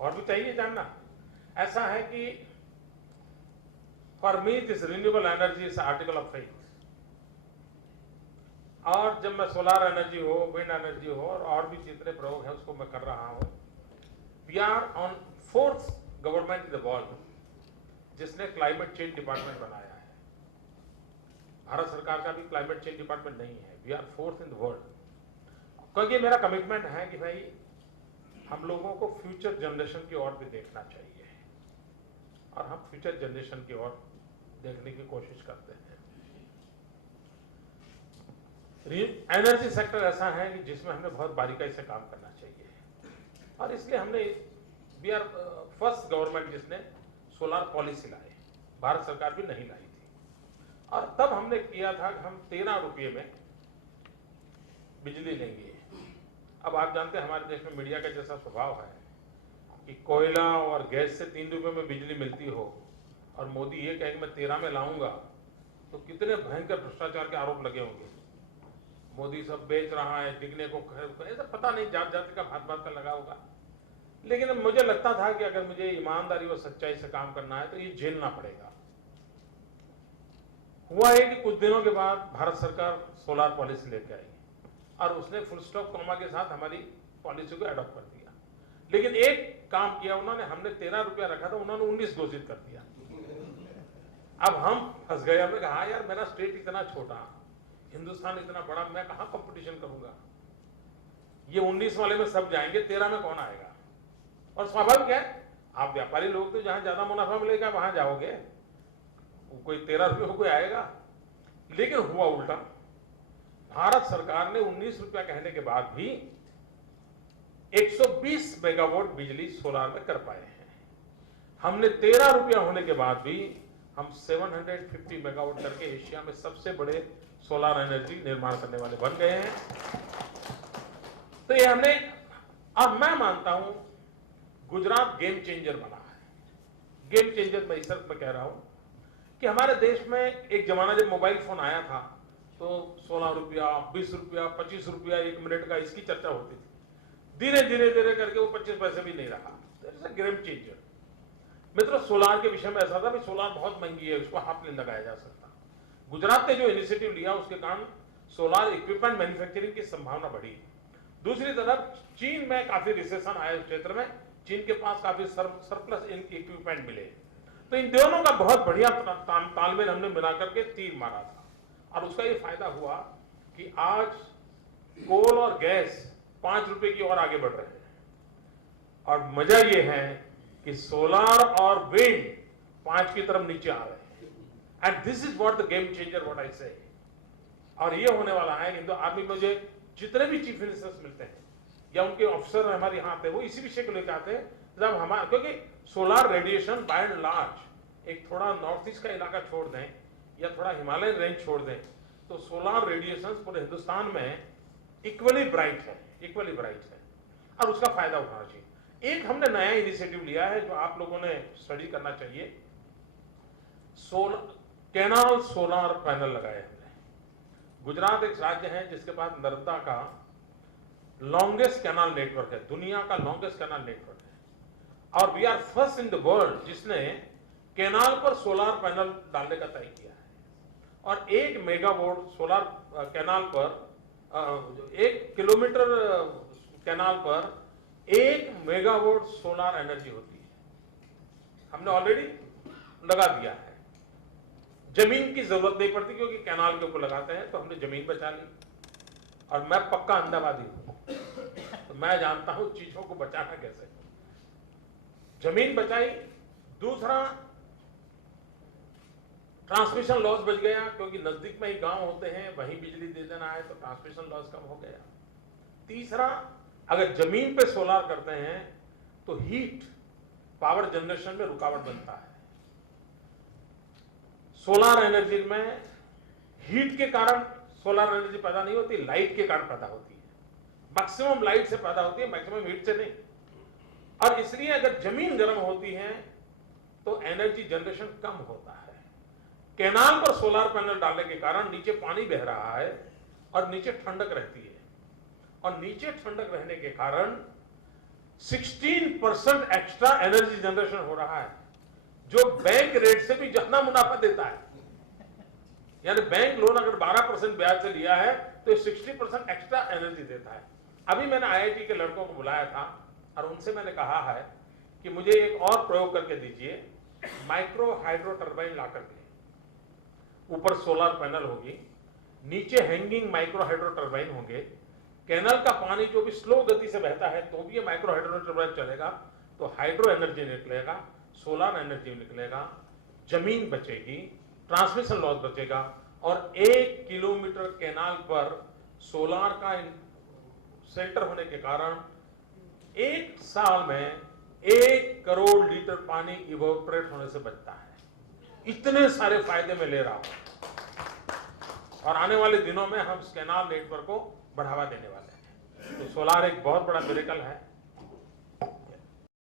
और भी चाहिए जानना। ऐसा है कि for me this renewable energy is article of faith. और जब मैं सोलर एनर्जी हो, विंड एनर्जी हो और भी जितने प्रयोग है उसको मैं कर रहा हूं। We are on 4th government in the world जिसने क्लाइमेट चेंज डिपार्टमेंट बनाया है। भारत सरकार का भी क्लाइमेट चेंज डिपार्टमेंट नहीं है। We are 4th in the world. क्योंकि मेरा कमिटमेंट है कि भाई हम लोगों को फ्यूचर जनरेशन की ओर भी देखना चाहिए और हम फ्यूचर जनरेशन की ओर देखने की कोशिश करते हैं। एनर्जी सेक्टर ऐसा है कि जिसमें हमें बहुत बारीकाई से काम करना चाहिए और इसलिए हमने वी आर फर्स्ट गवर्नमेंट जिसने सोलर पॉलिसी लाई। भारत सरकार भी नहीं लाई थी और तब हमने किया था कि हम 13 रुपये में बिजली लेंगे। अब आप जानते हैं हमारे देश में मीडिया का जैसा स्वभाव है कि कोयला और गैस से 3 रुपये में बिजली मिलती हो और मोदी ये कहे कि मैं 13 में लाऊंगा, तो कितने भयंकर भ्रष्टाचार के आरोप लगे होंगे। मोदी सब बेच रहा है, बिकने को ऐसा पता नहीं, जात जाति का भात भात का लगा होगा। लेकिन मुझे लगता था कि अगर मुझे ईमानदारी और सच्चाई से काम करना है तो ये झेलना पड़ेगा। हुआ है कि कुछ दिनों के बाद भारत सरकार सोलर पॉलिसी लेके आई और उसने फुल स्टॉप कॉमा के साथ हमारी पॉलिसी को अडॉप्ट कर दिया। लेकिन एक काम किया उन्होंने, हमने 13 रुपया रखा था, उन्होंने 19 घोषित कर दिया। अब हम फंस गए। हमने कहा यार मेरा स्टेट इतना छोटा, हिंदुस्तान इतना बड़ा, मैं कहां कंपटीशन करूंगा। ये 19 वाले में सब जाएंगे, 13 में कौन आएगा। और स्वाभाविक है, आप व्यापारी लोग तो जहां ज्यादा मुनाफा मिलेगा वहां जाओगे, कोई 13 रुपये को कोई आएगा। लेकिन हुआ उल्टा। भारत सरकार ने 19 रुपया कहने के बाद भी 120 मेगावाट बिजली सोलर में कर पाए हैं। हमने 13 रुपया होने के बाद भी हम 750 मेगावाट करके एशिया में सबसे बड़े सोलर एनर्जी निर्माण करने वाले बन गए हैं। तो ये हमने, अब मैं मानता हूं गुजरात गेम चेंजर बना है। गेम चेंजर मैं इस अर्थ में कह रहा हूं कि हमारे देश में एक जमाना जब मोबाइल फोन आया था तो 16 रुपया, 20 रुपया, 25 रुपया 1 मिनट का इसकी चर्चा होती थी। धीरे धीरे धीरे करके वो 25 पैसे भी नहीं रहा। Game changer. मित्रों, सोलार के विषय में ऐसा था कि सोलार बहुत महंगी है, उसको हाथ नहीं लगाया जा सकता। गुजरात ने जो इनिशिएटिव लिया उसके कारण सोलार इक्विपमेंट मैन्युफैक्चरिंग की संभावना बढ़ी। दूसरी तरफ चीन में काफी रिसेशन आया इस क्षेत्र में, चीन के पास काफी सरप्लस इक्विपमेंट मिले। तो इन दोनों का बहुत बढ़िया तालमेल हमने मिला करके तीर मारा था और उसका ये फायदा हुआ कि आज कोल और गैस 5 रुपए की ओर आगे बढ़ रहे हैं। और मजा ये है कि सोलर और विंड 5 की तरफ नीचे आ रहे हैं। And this is what the game changer what I से। और ये होने वाला है कि अभी मुझे जितने भी चीफ मिनिस्टर्स मिलते हैं या उनके ऑफिसर हमारे यहाँ आते हैं, वो इसी विषय को लेकर आते हैं। जब हमारे, क्योंकि solar radiation by and large एक थोड़ा नॉर्थ ईस्ट का इलाका छोड़ दें या थोड़ा हिमालयन रेंज छोड़ दें तो सोलर रेडिएशन पूरे हिंदुस्तान में इक्वली ब्राइट है और उसका फायदा उठाना चाहिए। एक हमने नया इनिशिएटिव लिया है जो आप लोगों ने स्टडी करना चाहिए। कैनाल सोलर पैनल लगाए हमने। गुजरात एक राज्य है जिसके पास नर्मदा का लॉन्गेस्ट कैनाल नेटवर्क है, दुनिया का लॉन्गेस्ट कैनाल नेटवर्क है। और we are first in the world जिसने कैनाल पर सोलर पैनल डालने का तय किया है। और 1 मेगावाट सोलर कैनाल पर 1 किलोमीटर कैनाल पर 1 मेगावाट सोलर एनर्जी होती है। हमने ऑलरेडी लगा दिया है। जमीन की जरूरत नहीं पड़ती क्योंकि कैनाल के ऊपर लगाते हैं, तो हमने जमीन बचा ली। और मैं पक्का अंधावादी हूं, तो मैं जानता हूं चीजों को बचाना कैसे। जमीन बचाई। दूसरा, ट्रांसमिशन लॉस बच गया क्योंकि नजदीक में ही गांव होते हैं, वहीं बिजली दे देना है तो ट्रांसमिशन लॉस कम हो गया। तीसरा, अगर जमीन पे सोलर करते हैं तो हीट पावर जनरेशन में रुकावट बनता है। सोलर एनर्जी में हीट के कारण सोलर एनर्जी पैदा नहीं होती, लाइट के कारण पैदा होती है। मैक्सिमम लाइट से पैदा होती है, मैक्सिमम हीट से नहीं। और इसलिए अगर जमीन गर्म होती है तो एनर्जी जनरेशन कम होता है। कैनाल पर सोलर पैनल डालने के कारण नीचे पानी बह रहा है और नीचे ठंडक रहती है। और नीचे ठंडक रहने के कारण 16% एक्स्ट्रा एनर्जी जनरेशन हो रहा है, जो बैंक रेट से भी ज्यादा मुनाफा देता है। यानी बैंक लोन अगर 12% ब्याज से लिया है तो 60% एक्स्ट्रा एनर्जी देता है। अभी मैंने आईआईटी के लड़कों को बुलाया था और उनसे मैंने कहा है कि मुझे एक और प्रयोग करके दीजिए, माइक्रो हाइड्रो टर्बाइन ला करके, ऊपर सोलर पैनल होगी, नीचे हैंगिंग माइक्रो हाइड्रो टर्बाइन होंगे, कैनल का पानी जो भी स्लो गति से बहता है तो भी ये माइक्रो हाइड्रो टर्बाइन चलेगा, तो हाइड्रो एनर्जी निकलेगा, सोलर एनर्जी निकलेगा, जमीन बचेगी, ट्रांसमिशन लॉस बचेगा, और 1 किलोमीटर कैनाल पर सोलार का सेंटर होने के कारण 1 साल में 1 करोड़ लीटर पानी इवोपरेट होने से बचता है। इतने सारे फायदे मैं ले रहा हूं और आने वाले दिनों में हम इस कैनाल नेटवर्क को बढ़ावा देने वाले हैं। तो सोलार एक बहुत बड़ा मिरेकल है।